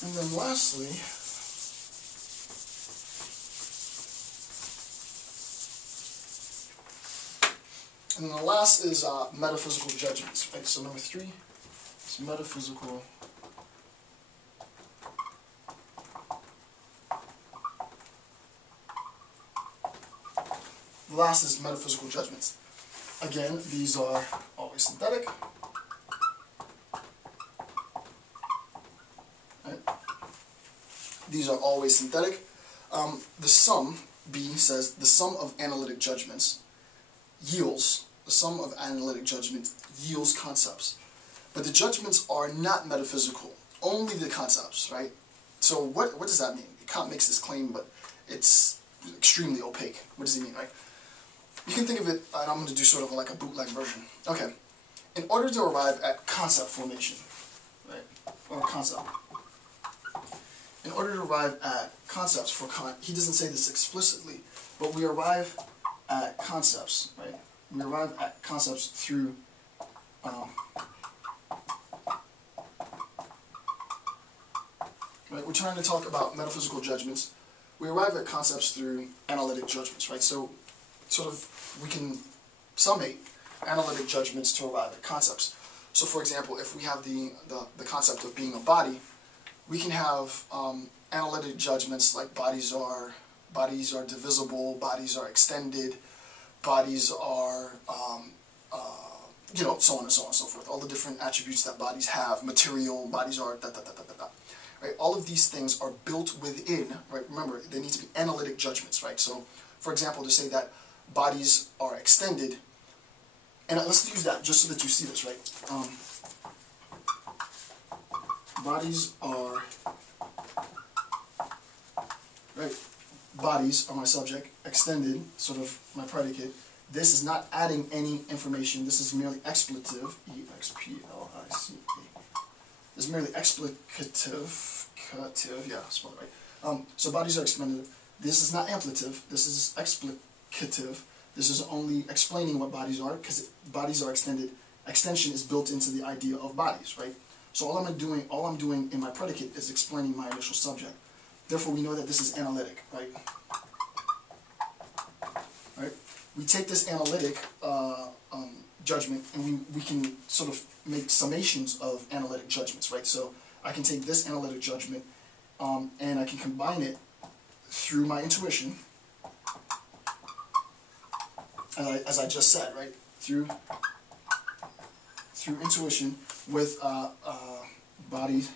And then lastly, and then the last is metaphysical judgments, right? So number 3 is metaphysical. The last is metaphysical judgments. Again, these are always synthetic. Right? These are always synthetic. The sum, B says, the sum of analytic judgments yields, the sum of analytic judgment yields concepts. But the judgments are not metaphysical, only the concepts, right? So what does that mean? Kant makes this claim, but it's extremely opaque. What does he mean, right? You can think of it, and I'm going to do sort of like a bootleg version. Okay, in order to arrive at concept formation, right, or concept, in order to arrive at concepts for Kant, he doesn't say this explicitly, but we arrive at concepts, right? We arrive at concepts through right? We're trying to talk about metaphysical judgments. We arrive at concepts through analytic judgments, right? So sort of we can summate analytic judgments to arrive at concepts. So for example, if we have the concept of being a body, we can have analytic judgments like bodies are divisible, bodies are extended, bodies are you know, so on and so on and so forth. All the different attributes that bodies have, material, bodies are da da da da da da. Right? All of these things are built within, right? Remember, they need to be analytic judgments, right? So, for example, to say that bodies are extended, and let's use that just so that you see this, right? Bodies are, right? Bodies are my subject, extended, sort of my predicate. This is not adding any information. This is merely expletive, E-X-P-L-I-C-A. This is merely explicative, yeah, spell it right. So bodies are extended. This is not amplitive. This is explicative. This is only explaining what bodies are, because bodies are extended. Extension is built into the idea of bodies, right? So all I'm doing in my predicate is explaining my initial subject. Therefore, we know that this is analytic, right? Right? We take this analytic judgment, and we can sort of make summations of analytic judgments, right? So I can take this analytic judgment, and I can combine it through my intuition, as I just said, right? Through intuition with bodies,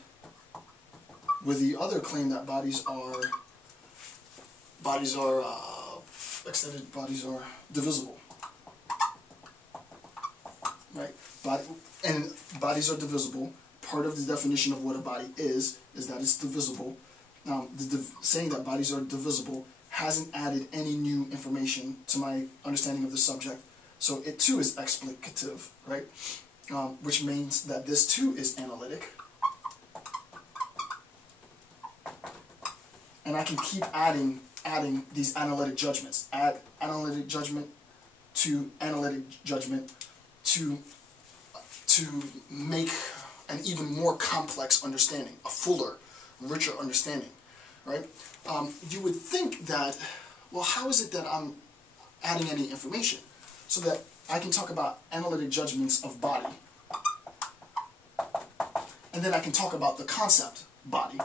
with the other claim that bodies are extended, bodies are divisible, right? And bodies are divisible. Part of the definition of what a body is that it's divisible. Now, saying that bodies are divisible hasn't added any new information to my understanding of the subject, so it too is explicative, right? Which means that this too is analytic. And I can keep adding these analytic judgments. Add analytic judgment to analytic judgment to make an even more complex understanding, a fuller, richer understanding, right? You would think that, well, how is it that I'm adding any information? So that I can talk about analytic judgments of body, and then I can talk about the concept body.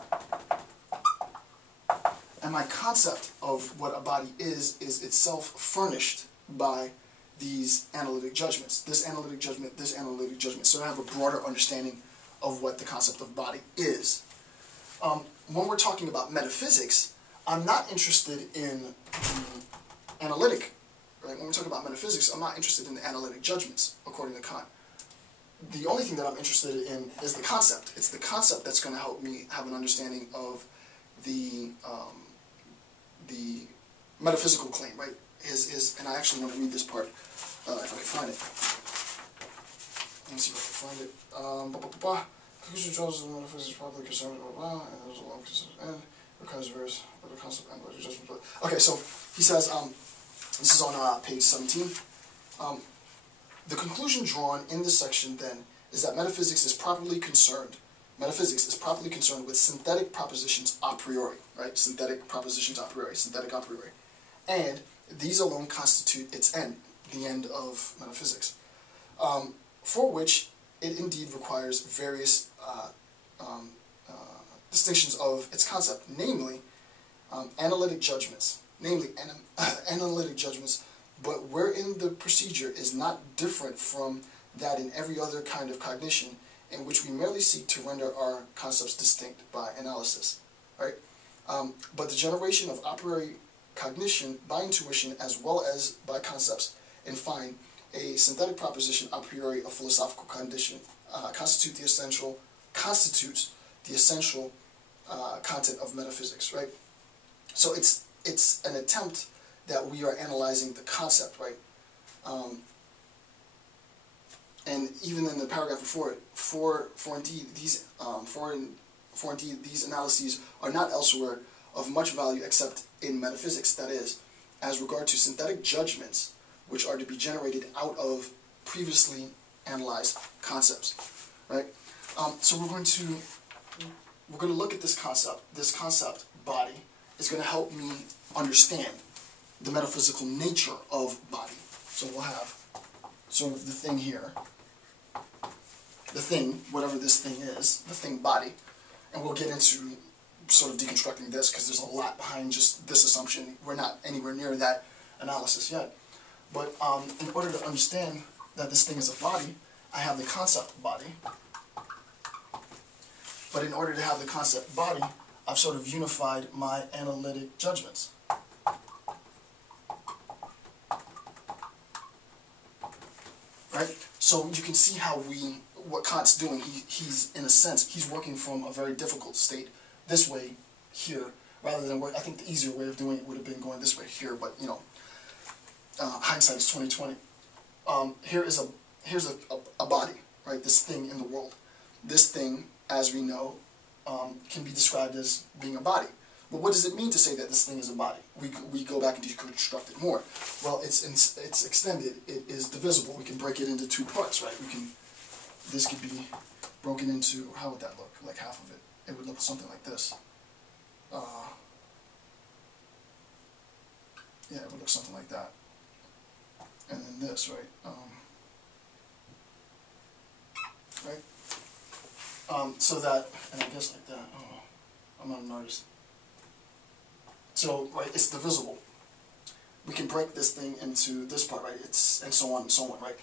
And my concept of what a body is itself furnished by these analytic judgments. This analytic judgment, this analytic judgment. So I have a broader understanding of what the concept of body is. When we're talking about metaphysics, I'm not interested in the analytic, right? When we're talking about metaphysics, I'm not interested in the analytic judgments, according to Kant. The only thing that I'm interested in is the concept. It's the concept that's going to help me have an understanding of the metaphysical claim, right? And I actually want to read this part, if I can find it. Let me see if I can find it. Conclusion draws the metaphysics properly concerned, and there's a long and because various other concept and logic judgment. Okay, so he says, this is on page 17. The conclusion drawn in this section, then, is that metaphysics is properly concerned metaphysics is properly concerned with synthetic propositions a priori, right? Synthetic propositions a priori, synthetic a priori. And these alone constitute its end, the end of metaphysics, for which it indeed requires various distinctions of its concept, namely analytic judgments, analytic judgments, but wherein the procedure is not different from that in every other kind of cognition, in which we merely seek to render our concepts distinct by analysis, right? But the generation of a priori cognition by intuition as well as by concepts, and fine, a synthetic proposition a priori of philosophical condition constitutes the essential content of metaphysics, right? So it's an attempt that we are analyzing the concept, right? And even in the paragraph before it, for indeed these analyses are not elsewhere of much value except in metaphysics, that is, as regard to synthetic judgments which are to be generated out of previously analyzed concepts, right? So we're going to look at this concept. This concept, body, is going to help me understand the metaphysical nature of body. So we'll have sort of the thing here, the thing, whatever this thing is, the thing body, and we'll get into sort of deconstructing this because there's a lot behind just this assumption. We're not anywhere near that analysis yet. But in order to understand that this thing is a body, I have the concept body. But in order to have the concept body, I've sort of unified my analytic judgments. Right? So you can see how what Kant's doing, he's in a sense, he's working from a very difficult state this way here, rather than I think the easier way of doing it would have been going this way here, but you know, hindsight is 20/20. Here's a body, right? This thing in the world. This thing, as we know, can be described as being a body. But what does it mean to say that this thing is a body? We go back and deconstruct it more. Well, it's extended. It is divisible. We can break it into two parts, right? This could be broken into, how would that look? Like half of it. It would look something like this. Yeah, it would look something like that. And then this, right? So that, and I guess like that. Oh, I'm not an artist. So, right, it's divisible. We can break this thing into this part, right? And so on and so on, right?